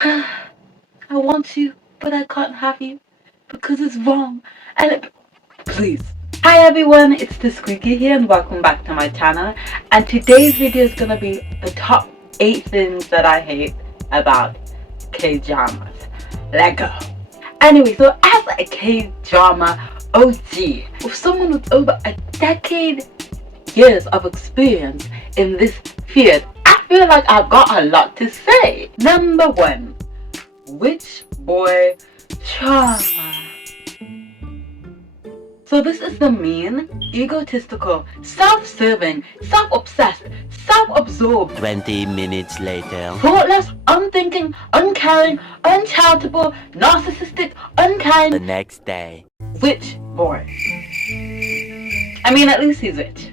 I want you, but I can't have you because it's wrong. Please. Hi everyone, it's the Squeaky here and welcome back to my channel. And today's video is gonna be the top 8 things that I hate about K-dramas. Let go. Anyway, so as a K-drama OG, with someone with over a decade years of experience in this field, I feel like I've got a lot to say. Number 1. Witch boy trauma. So this is the mean, egotistical, self-serving, self-obsessed, self-absorbed, 20 minutes later, thoughtless, unthinking, uncaring, uncharitable, narcissistic, unkind the next day. witch boy. I mean, at least he's rich.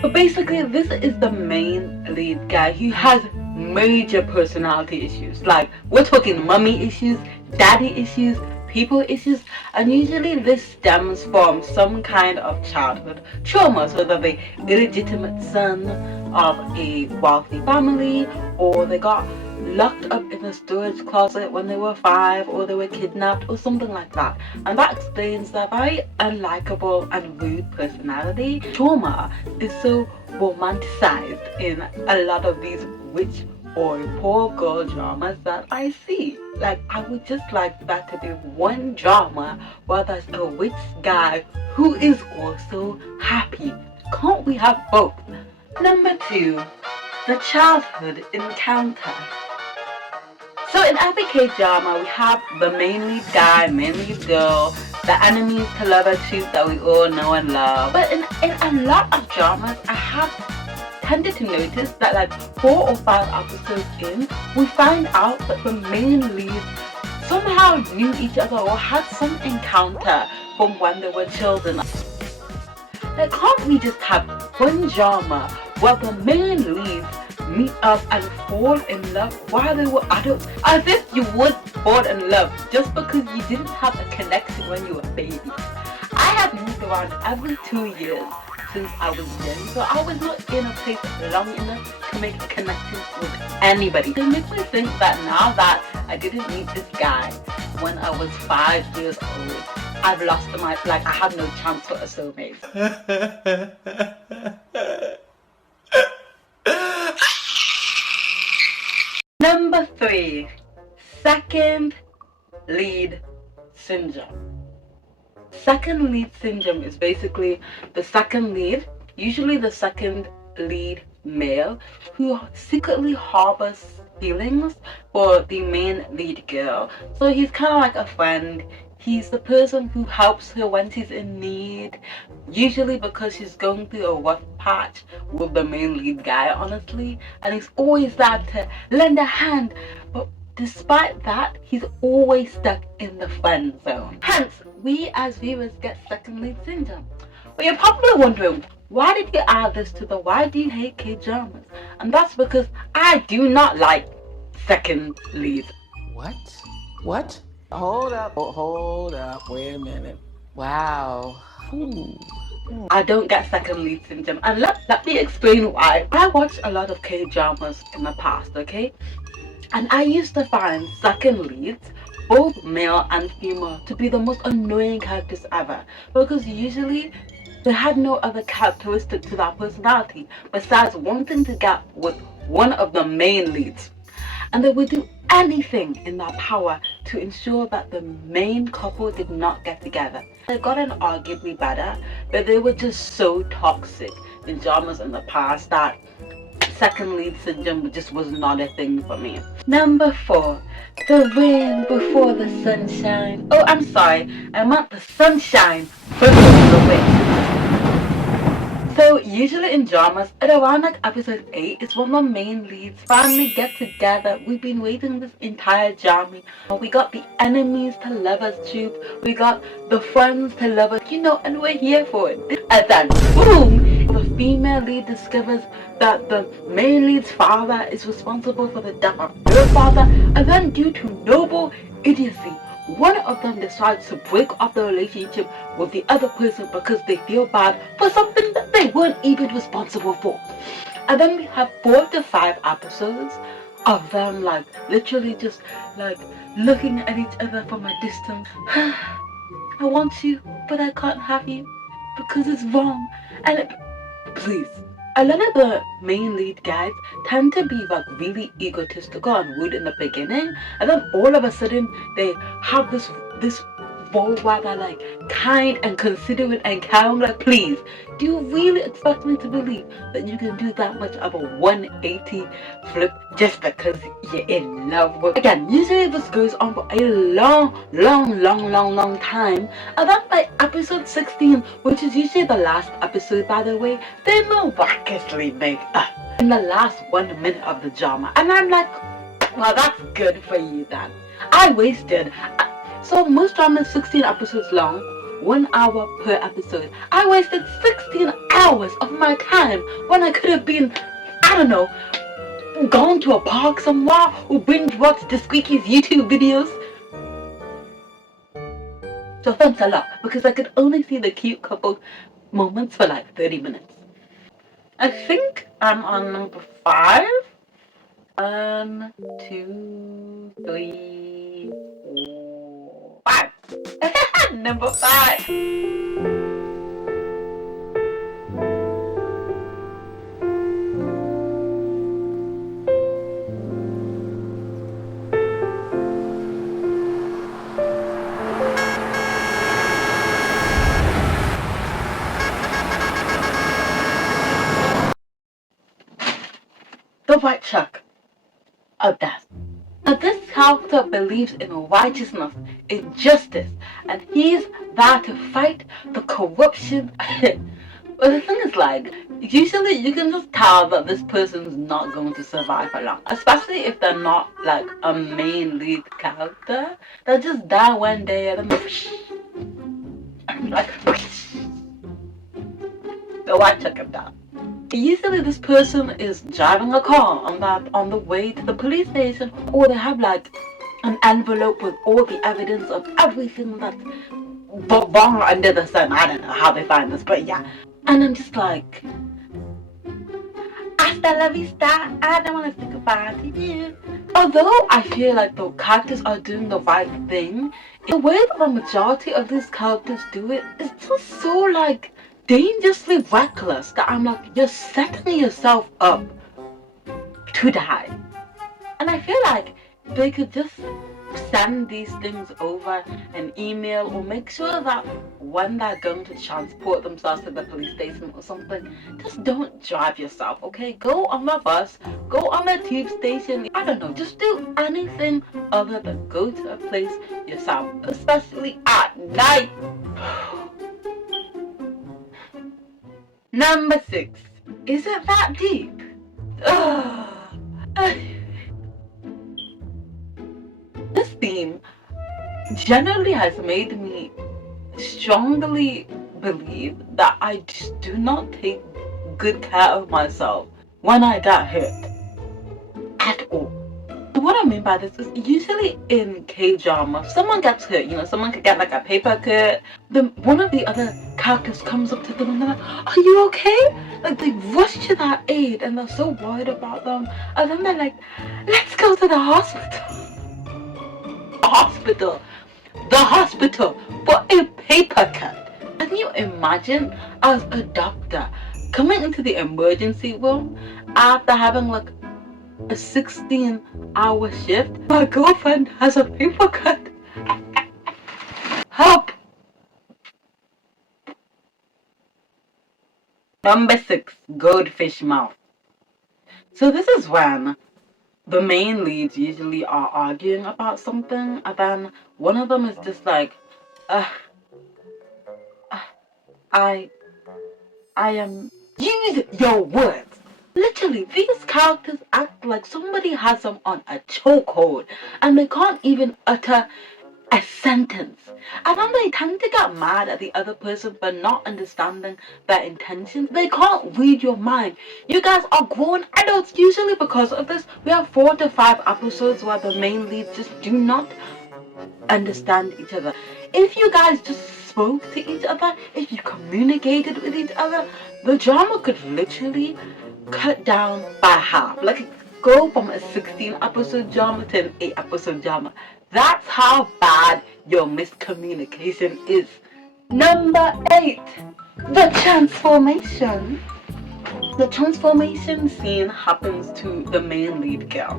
But basically, this is the main lead guy who has major personality issues. Like, we're talking mommy issues, daddy issues, people issues, and usually this stems from some kind of childhood trauma. So they're the illegitimate son of a wealthy family, or they got locked up in a storage closet when they were 5, or they were kidnapped, or something like that. And that explains their very unlikable and rude personality. Trauma is so romanticized in a lot of these witch or poor girl dramas that I see. Like, I would just like that to be one drama where there's a witch guy who is also happy. Can't we have both? Number 2, the childhood encounter. So in every K-drama, we have the main lead guy, main lead girl, the enemies to lover trope that we all know and love. But in a lot of dramas, I have tended to notice that like 4 or 5 episodes in, we find out that the main leads somehow knew each other or had some encounter from when they were children. Like, can't we just have one drama where the main leads meet up and fall in love while they were adults? As if you would fall in love just because you didn't have a connection when you were babies. I have moved around every 2 years since I was young, so I was not in a place long enough to make a connection with anybody. It makes me think that now that I didn't meet this guy when I was 5 years old, I've lost my, like, I have no chance for a soulmate. Number 3, second lead syndrome. Second lead syndrome is basically the second lead, usually the second lead male, who secretly harbors feelings for the main lead girl. So he's kind of like a friend. He's the person who helps her when she's in need, usually because she's going through a rough patch with the main lead guy, honestly, and he's always there to lend a hand. But despite that, he's always stuck in the friend zone. Hence, we as viewers get second lead syndrome. But you're probably wondering, why did you add this to the why do you hate K-dramas? And that's because I do not like second leads. What? What? Hold up, wait a minute. Wow. I don't get second lead syndrome, and let me explain why. I watched a lot of K-dramas in the past, okay? And I used to find second leads, both male and female, to be the most annoying characters ever, because usually they had no other characteristic to their personality besides wanting to get with one of the main leads, and they would do anything in their power to ensure that the main couple did not get together. They've gotten arguably better, but they were just so toxic in dramas in the past that second lead syndrome just was not a thing for me. Number 4, the rain before the sunshine. Oh, I'm sorry, I meant the sunshine before the rain. So usually in dramas, at around like episode 8 is when the main leads finally get together. We've been waiting this entire drama. We got the enemies to lovers troop, we got the friends to lovers, and we're here for it. And then boom, the female lead discovers that the main lead's father is responsible for the death of her father, and then due to noble idiocy, one of them decides to break off the relationship with the other person because they feel bad for something that they weren't even responsible for. And then we have 4 to 5 episodes of them like literally just like looking at each other from a distance. I want you, but I can't have you because it's wrong. And please, a lot of the main lead guys tend to be like really egotistical and rude in the beginning, and then all of a sudden they have this role where they're like kind and considerate and kind. Like, please, do you really expect me to believe that you can do that much of a 180 flip just because you're in love with? Again, usually this goes on for a long time, and then by episode 16, which is usually the last episode by the way, they miraculously make up in the last 1 minute of the drama, and I'm like, well, that's good for you then. I wasted so most drama is 16 episodes long, 1 hour per episode. I wasted 16 hours of my time when I could have been, I don't know, gone to a park somewhere or binge watched the Squeaky's YouTube videos. So thanks a lot, because I could only see the cute couple moments for like 30 minutes. I think I'm on number 5. 1, 2, 3, 4, 5. Number 5. The white shark of death. Now this character believes in righteousness, in justice, and he's there to fight the corruption. But the thing is, like, usually you can just tell that this person's not going to survive for long, especially if they're not like a main lead character. They're just there one day and like the white shark of death. Usually this person is driving a car on the way to the police station, or they have like an envelope with all the evidence of everything that's wrong under the sun. I don't know how they find this, but yeah. And I'm just like, hasta la vista, I don't want to say goodbye to you. Although I feel like the characters are doing the right thing, the way that the majority of these characters do it is just so like dangerously reckless that I'm like, you're setting yourself up to die. And I feel like they could just send these things over an email, or make sure that when they're going to transport themselves to the police station or something, just don't drive yourself, okay? Go on the bus, go on the tube station, I don't know, just do anything other than go to a place yourself, especially at night. Number 6. Is it that deep? This theme generally has made me strongly believe that I just do not take good care of myself when I get hurt at all. What I mean by this is, usually in K-drama, if someone gets hurt, you know, someone could get like a paper cut, then one of the other characters comes up to them and they're like, are you okay? Like, they rush to their aid and they're so worried about them, and then they're like, let's go to the hospital. The hospital for a paper cut. Can you imagine, as a doctor, coming into the emergency room after having like a 16-hour shift? My girlfriend has a paper cut. Help! Number 6, Goldfish Mouth. So this is when the main leads usually are arguing about something, and then one of them is just like, I am. Use your words. Literally, these characters act like somebody has them on a chokehold, and they can't even utter a sentence. And then they tend to get mad at the other person for not understanding their intentions. They can't read your mind. You guys are grown adults. Usually because of this, we have 4 to 5 episodes where the main leads just do not understand each other. If you guys just spoke to each other, if you communicated with each other, the drama could literally cut down by half. Like, go from a 16 episode drama to an 8 episode drama. That's how bad your miscommunication is. Number 8, the transformation. The transformation scene happens to the main lead girl.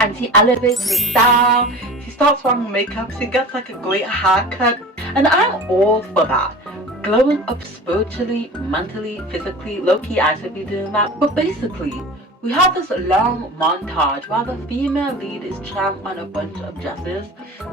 And she elevates her style, she starts wearing makeup, she gets like a great haircut. And I'm all for that. Glowing up spiritually, mentally, physically, low-key I should be doing that. But basically, we have this long montage while the female lead is trying on a bunch of dresses,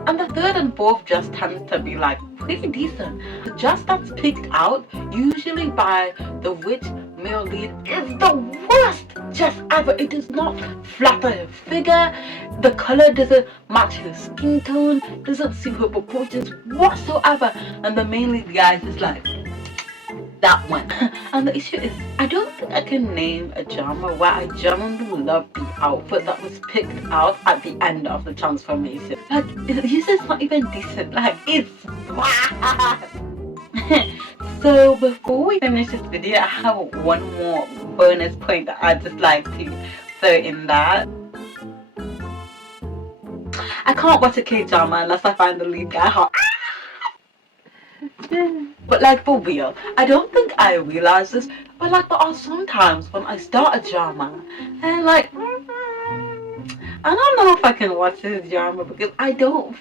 and the third and fourth dress tends to be like pretty decent. The dress that's picked out, usually by the rich male lead, is the worst dress ever. It does not flatter her figure, the color doesn't match her skin tone, doesn't suit her proportions whatsoever, and the main lead guy is just like, that one. And the issue is, I don't think I can name a drama where I genuinely love the outfit that was picked out at the end of the transformation. Like, it's not even decent. Like, it's bad. So before we finish this video, I have one more bonus point that I'd just like to throw in that. I can't watch a K-drama unless I find the lead guy hot. But like, for real, I don't think I realize this, but like, there are sometimes when I start a drama and like, I don't know if I can watch this drama because I don't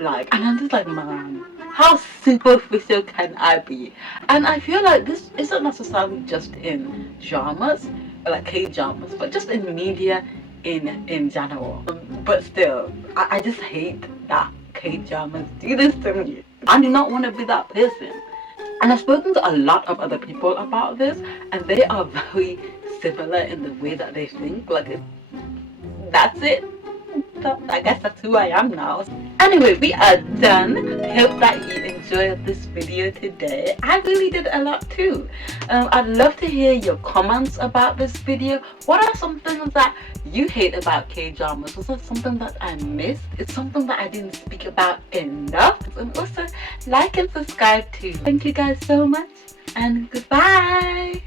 like, and I'm just like, man, how superficial can I be? And I feel like this isn't necessarily just in dramas, like K-dramas, but just in media in general. But still, I just hate that K-dramas do this to me. I do not want to be that person. And I've spoken to a lot of other people about this, and they are very similar in the way that they think. Like, that's it. I guess that's who I am now. Anyway, we are done. I hope that you enjoyed this video today. I really did a lot too. I'd love to hear your comments about this video. What are some things that you hate about K-dramas? Was there something that I missed? It's something that I didn't speak about enough? And also, like and subscribe too. Thank you guys so much, and goodbye.